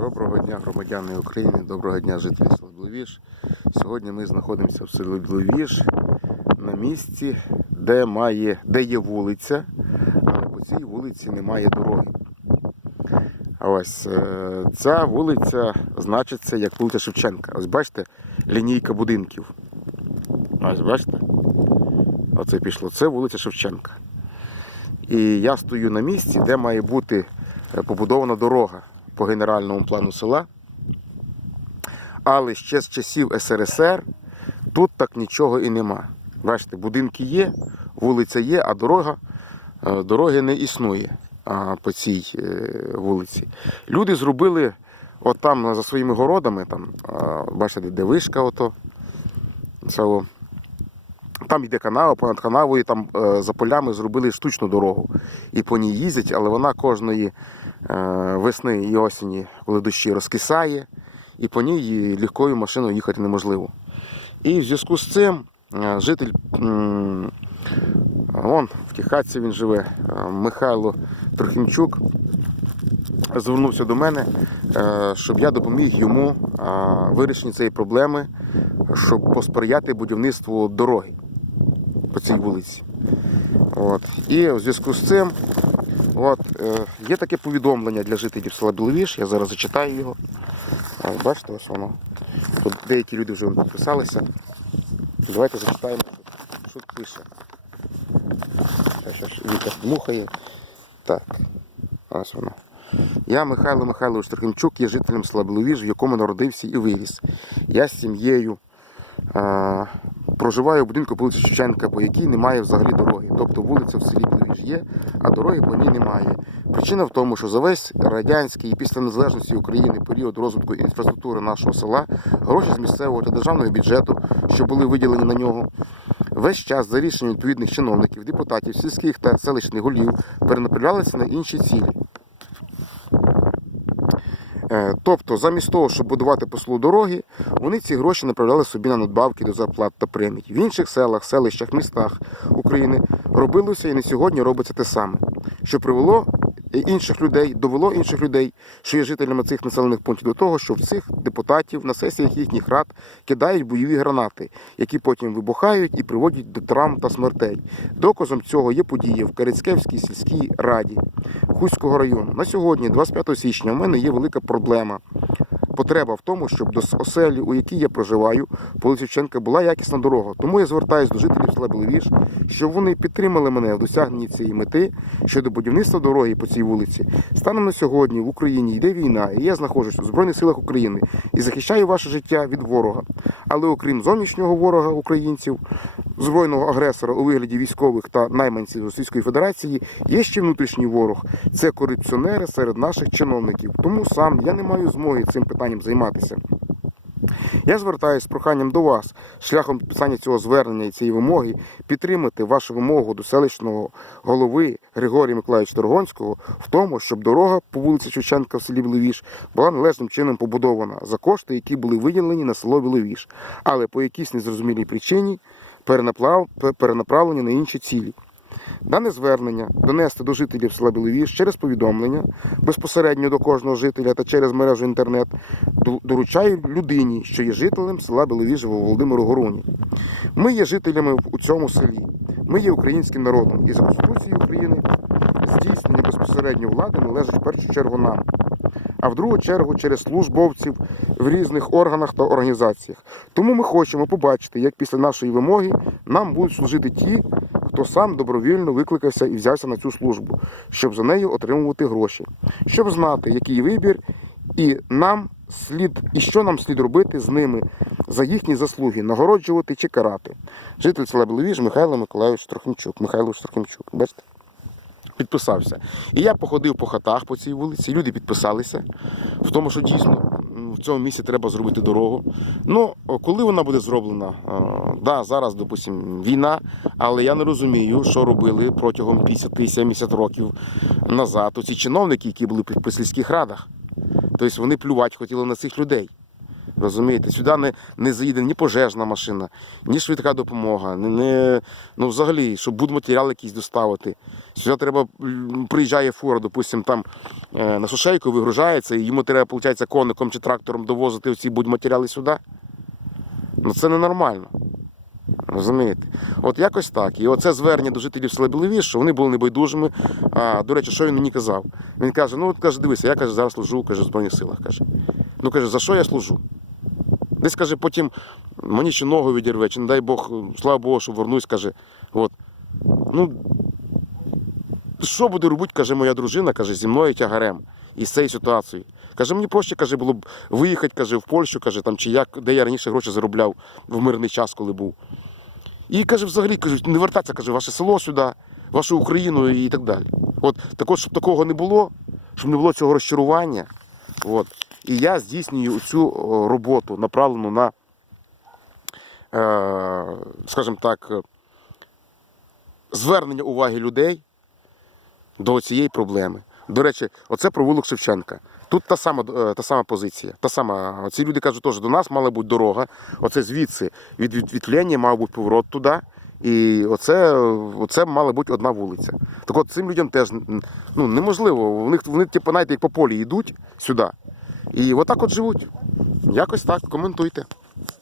Доброго дня, громадяни України, доброго дня, жителі села. Сьогодні ми знаходимося в селі на місці, де, має, де є вулиця, але по цій вулиці немає дороги. А ось е, ця вулиця значиться як вулиця Шевченка. Ось бачите, лінійка будинків. Ось бачите? Оце пішло. Це вулиця Шевченка. І я стою на місці, де має бути е, побудована дорога по генеральному плану села. Але ще з часів СРСР тут так нічого і нема. Бачите, будинки є, вулиця є, а дорога, е, дороги не існує по цій е, вулиці. Люди зробили от там за своїми городами, там, бачите, де вишка, ото, це, о, там йде канава, понад канавою, там е, за полями зробили штучну дорогу. І по ній їздять, але вона кожної весни і осені, коли дощі розкисає, і по ній легкою машиною їхати неможливо. І в зв'язку з цим е, житель, вон в Тіхатці він живе, е, Михайло Трохимчук, звернувся до мене, е, щоб я допоміг йому е, вирішенні цієї проблеми, щоб посприяти будівництву дороги по цій вулиці. От. І в зв'язку з цим от, е, є таке повідомлення для жителів села Біловіж, я зараз зачитаю його. Ось, бачите, ось воно. Тут деякі люди вже підписалися. Давайте зачитаємо, що тут пише. Зараз вітер дмухає. Так, ось воно. Я Михайло Михайлович Трохимчук, є жителем села Біловіж, в якому народився і виріс. Я з сім'єю проживаю в будинку по вулиці Шевченка, по якій немає взагалі дороги. Тобто вулиця в селі Біловіж є, а дороги по ній немає. Причина в тому, що за весь радянський і після незалежності України період розвитку інфраструктури нашого села гроші з місцевого та державного бюджету, що були виділені на нього, весь час за рішенням відповідних чиновників, депутатів, сільських та селищних голів перенаправлялися на інші цілі. Е, Тобто, замість того, щоб будувати послу дороги, вони ці гроші направляли собі на надбавки до зарплат та премій. В інших селах, селищах, містах України робилося і на сьогодні робиться те саме, що привело інших людей, довело інших людей, що є жителями цих населених пунктів, до того, що в цих депутатів на сесіях їхніх рад кидають бойові гранати, які потім вибухають і приводять до травм та смертей. Доказом цього є події в Карицькевській сільській раді Хуського району. На сьогодні, 25 січня, у мене є велика проблема. Потреба в тому, щоб до оселі, у якій я проживаю, по вулиці була якісна дорога. Тому я звертаюся до жителів села Біловіж, щоб вони підтримали мене в досягненні цієї мети щодо будівництва дороги по цій вулиці. Станом на сьогодні в Україні йде війна, і я знаходжусь у Збройних силах України і захищаю ваше життя від ворога. Але окрім зовнішнього ворога українців, збройного агресора у вигляді військових та найманців Російської Федерації, є ще внутрішній ворог. Це корупціонери серед наших чиновників. Тому сам я не маю змоги цим питанням займатися. Я звертаюся з проханням до вас шляхом підписання цього звернення і цієї вимоги підтримати вашу вимогу до селищного голови Григорія Миколаївича Торгонського в тому, щоб дорога по вулиці Шевченка в селі Біловіж була належним чином побудована за кошти, які були виділені на село Біловіж, але по якійсь незрозумілій причині перенаправлені на інші цілі. Дане звернення донести до жителів села Біловіж через повідомлення безпосередньо до кожного жителя та через мережу інтернет доручаю людині, що є жителем села Біловіж Володимиру Гороні. Ми є жителями у цьому селі. Ми є українським народом. І за Конституцією України здійснення безпосередньо влади належить в першу чергу нам, а в другу чергу через службовців в різних органах та організаціях. Тому ми хочемо побачити, як після нашої вимоги нам будуть служити ті, хто сам добровільно викликався і взявся на цю службу, щоб за нею отримувати гроші, щоб знати, який вибір, і нам слід, і що нам слід робити з ними за їхні заслуги, нагороджувати чи карати. Житель села Біловіж Михайло Миколайович Трохимчук. Михайло Трохимчук. Бачите? Підписався. І я походив по хатах по цій вулиці, люди підписалися в тому, що дійсно в цьому місці треба зробити дорогу. Ну, коли вона буде зроблена? Да, зараз, допустимо, війна, але я не розумію, що робили протягом 50-70 років назад. Оці чиновники, які були при сільських радах. Тобто вони плювати хотіли на цих людей. Розумієте, сюди не, не заїде ні пожежна машина, ні швидка допомога, не, не, ну взагалі, щоб будматеріал якийсь доставити. Сюди треба, приїжджає фура, допустимо, там е, на сушейку вигружається, і йому треба, виходить, коником чи трактором довозити ці будматеріали сюди. Ну це ненормально. Розумієте? От якось так. І оце звернення до жителів села Біловіж, що вони були небайдужими. А, до речі, що він мені казав? Він каже: ну от каже, дивися, я каже, зараз служу каже, в Збройних силах. каже. Ну каже, за що я служу? Десь каже, потім мені ще ногу відірве, чи не дай Бог, слава Богу, що вернусь, каже. От. Ну, що буде робити, каже, моя дружина, каже, зі мною тягарем із цією ситуацією. Каже, мені проще каже, було б виїхати каже, в Польщу, каже, там, чи як, де я раніше гроші заробляв в мирний час, коли був. І каже, взагалі кажуть, не вертатися, каже, ваше село сюди, вашу Україну і так далі. От так от, щоб такого не було, щоб не було цього розчарування. От. І я здійснюю цю роботу, направлену на, е, скажімо так, е, звернення уваги людей до цієї проблеми. До речі, оце провулок Шевченка. Тут та сама, е, та сама позиція. Та сама. Ці люди кажуть, теж до нас мала бути дорога. Оце звідси від відвітлення мав бути поворот туди. І оце, оце мала бути одна вулиця. Так от цим людям теж ну, неможливо. Вони, вони типу, знаєте, як по полі йдуть сюди. І отак от живуть. Якось так, коментуйте.